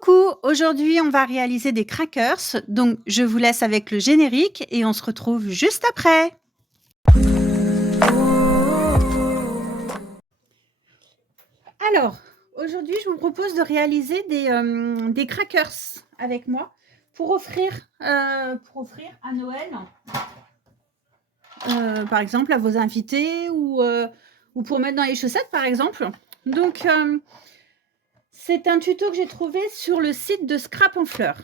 Coucou, aujourd'hui on va réaliser des crackers, donc je vous laisse avec le générique et on se retrouve juste après. Alors, aujourd'hui je vous propose de réaliser des crackers avec moi pour offrir à Noël, par exemple à vos invités ou pour mettre dans les chaussettes par exemple. Donc, c'est un tuto que j'ai trouvé sur le site de Scrap en Fleurs.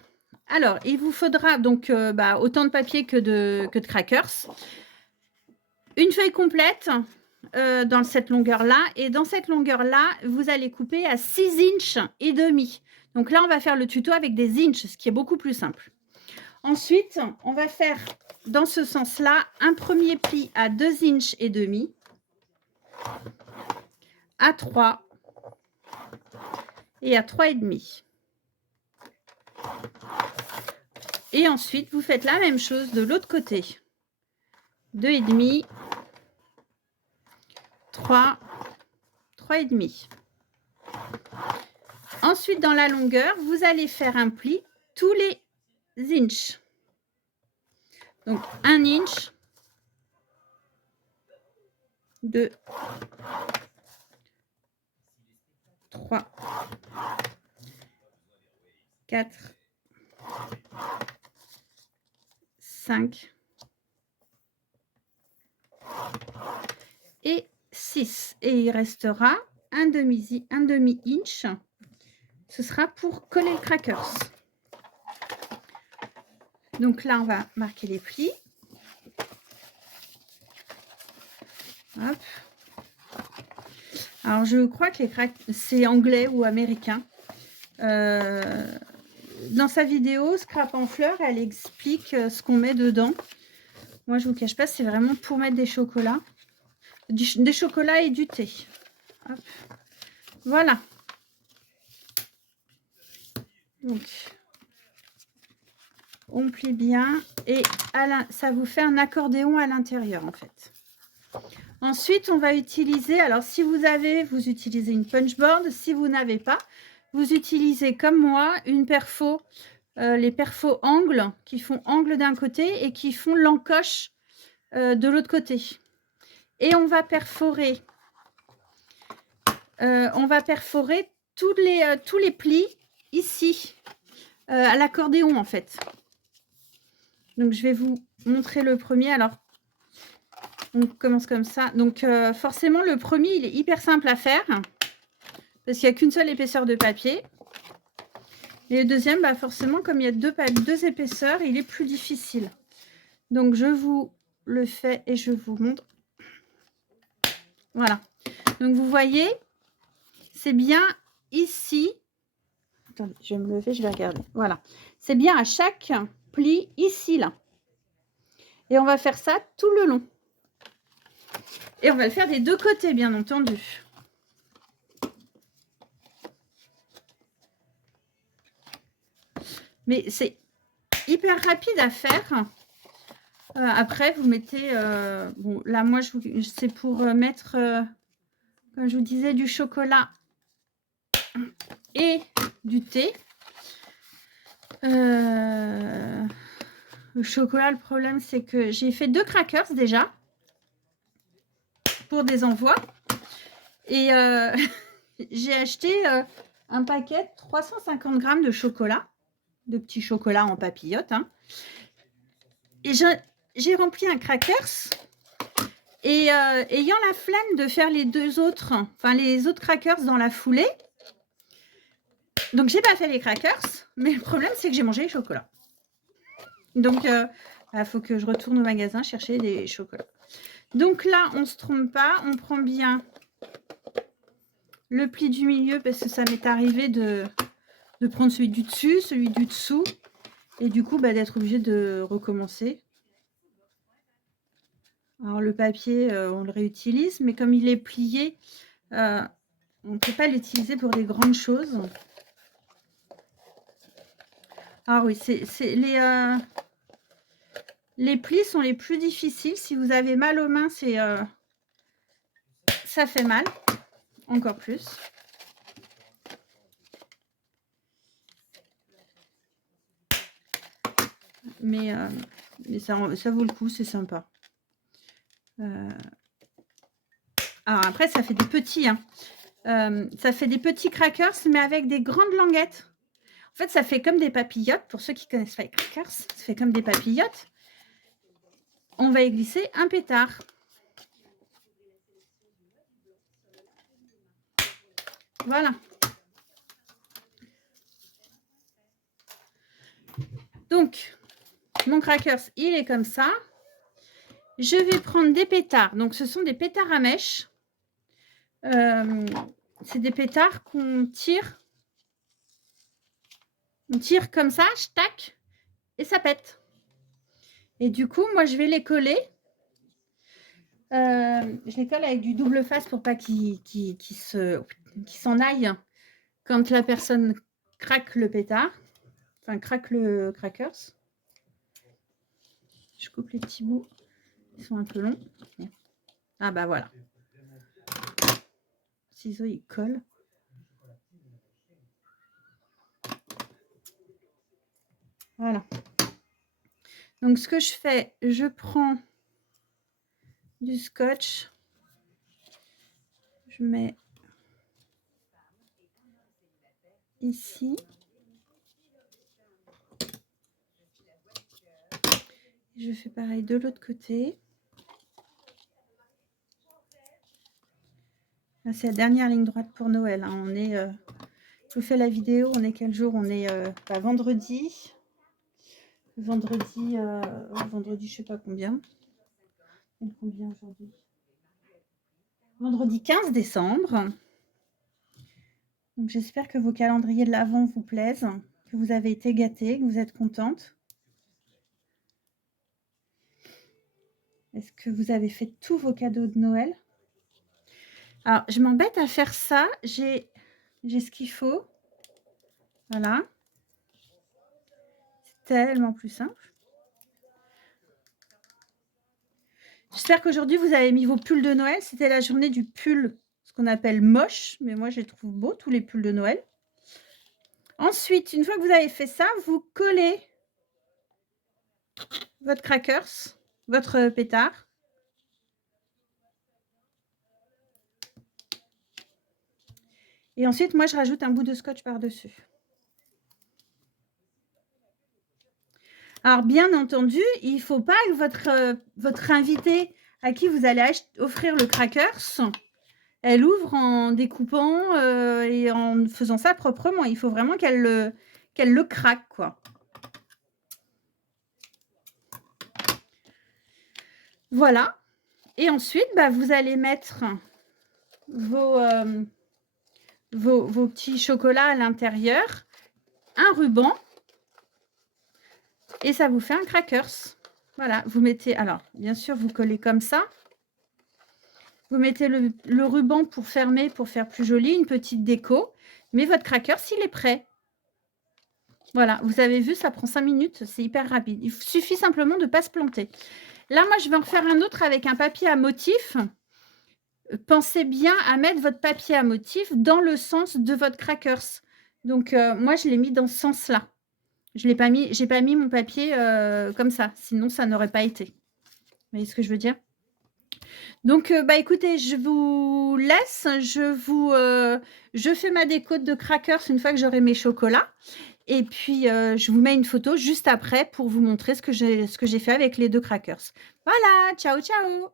Alors, il vous faudra donc autant de papier que de crackers. Une feuille complète dans cette longueur-là. Et dans cette longueur-là, vous allez couper à 6 inches et demi. Donc là, on va faire le tuto avec des inches, ce qui est beaucoup plus simple. Ensuite, on va faire dans ce sens-là un premier pli à 2 inches et demi, à 3 et à 3,5. Et ensuite, vous faites la même chose de l'autre côté. 2,5, 3, 3,5. Ensuite, dans la longueur, vous allez faire un pli tous les inches. Donc, 1 inch, 2, 3, 4, 5 et 6. Et il restera un demi-inch. Ce sera pour coller le crackers. Donc là, on va marquer les plis. Hop. Alors, je crois que c'est anglais ou américain. Dans sa vidéo, Scrap en Fleurs, elle explique ce qu'on met dedans. Moi, je ne vous cache pas, c'est vraiment pour mettre des chocolats. Des chocolats et du thé. Hop. Voilà. Donc, on plie bien et ça vous fait un accordéon à l'intérieur en fait. Ensuite, on va utiliser, alors si vous avez, vous utilisez une punchboard. Si vous n'avez pas, vous utilisez comme moi une perfo, les perfos angles qui font angle d'un côté et qui font l'encoche de l'autre côté. Et on va perforer tous les plis ici, à l'accordéon en fait. Donc, je vais vous montrer le premier. Alors, on commence comme ça. Donc, forcément, le premier, il est hyper simple à faire parce qu'il n'y a qu'une seule épaisseur de papier. Et le deuxième, forcément, comme il y a deux épaisseurs, il est plus difficile. Donc, je vous le fais et je vous montre. Voilà. Donc, vous voyez, c'est bien ici. Attendez, je vais me lever, je vais regarder. Voilà. C'est bien à chaque pli ici, là. Et on va faire ça tout le long. Et on va le faire des deux côtés, bien entendu. Mais c'est hyper rapide à faire. Après, vous mettez... bon, là, moi, c'est pour mettre, comme je vous disais, du chocolat et du thé. Le chocolat, le problème, c'est que j'ai fait 2 crackers déjà pour des envois. Et j'ai acheté un paquet de 350 grammes de chocolat, de petits chocolats en papillote. Hein. Et j'ai rempli un crackers. Et ayant la flemme de faire les autres crackers dans la foulée, donc j'ai pas fait les crackers, mais le problème c'est que j'ai mangé les chocolats. Donc faut que je retourne au magasin chercher des chocolats. Donc là, on se trompe pas, on prend bien le pli du milieu parce que ça m'est arrivé de prendre celui du dessus, celui du dessous, et du coup d'être obligé de recommencer. Alors le papier, on le réutilise, mais comme il est plié, on ne peut pas l'utiliser pour des grandes choses. Ah oui, les plis sont les plus difficiles. Si vous avez mal aux mains, ça fait mal, encore plus. mais ça vaut le coup, c'est sympa. Alors après, ça fait des petits, hein. Ça fait des petits crackers, mais avec des grandes languettes. En fait, ça fait comme des papillotes. Pour ceux qui connaissent pas les crackers, ça fait comme des papillotes. On va y glisser un pétard. Voilà. Donc, mon crackers, il est comme ça. Je vais prendre des pétards. Donc, ce sont des pétards à mèche. C'est des pétards qu'on tire. On tire comme ça, tac, et ça pète. Et du coup, moi, je vais les coller. Je les colle avec du double face pour pas qu'ils s'en aillent quand la personne craque le pétard. Enfin, craque le crackers. Je coupe les petits bouts. Ils sont un peu longs. Ah bah voilà. Ciseaux, ils collent. Voilà. Donc, ce que je fais, je prends du scotch. Je mets ici. Je fais pareil de l'autre côté. C'est la dernière ligne droite pour Noël. Hein. On est, je vous fais la vidéo. On est quel jour? On est vendredi. Vendredi, je sais pas combien. Combien aujourd'hui? Vendredi 15 décembre. Donc j'espère que vos calendriers de l'Avent vous plaisent, que vous avez été gâtés, que vous êtes contentes. Est-ce que vous avez fait tous vos cadeaux de Noël? Alors, je m'embête à faire ça. J'ai ce qu'il faut. Voilà. C'est tellement plus simple. J'espère qu'aujourd'hui, vous avez mis vos pulls de Noël. C'était la journée du pull, ce qu'on appelle moche. Mais moi, je les trouve beaux, tous les pulls de Noël. Ensuite, une fois que vous avez fait ça, vous collez votre crackers, votre pétard. Et ensuite, moi, je rajoute un bout de scotch par-dessus. Alors, bien entendu, il ne faut pas que votre invité à qui vous allez offrir le crackers, elle ouvre en découpant et en faisant ça proprement. Il faut vraiment qu'elle le craque, quoi. Voilà. Et ensuite, bah, vous allez mettre vos petits chocolats à l'intérieur, un ruban, et ça vous fait un crackers. Voilà, vous mettez, alors bien sûr, vous collez comme ça. Vous mettez le ruban pour fermer, pour faire plus joli, une petite déco. Mais votre crackers, il est prêt. Voilà, vous avez vu, ça prend 5 minutes, c'est hyper rapide. Il suffit simplement de ne pas se planter. Là, moi, je vais en faire un autre avec un papier à motif. Pensez bien à mettre votre papier à motif dans le sens de votre crackers. Donc, moi, je l'ai mis dans ce sens-là. Je n'ai pas mis mon papier comme ça, sinon ça n'aurait pas été. Vous voyez ce que je veux dire? Donc, bah, écoutez, je vous laisse. Je fais ma déco de crackers une fois que j'aurai mes chocolats. Et puis, je vous mets une photo juste après pour vous montrer ce que j'ai fait avec les 2 crackers. Voilà, ciao, ciao!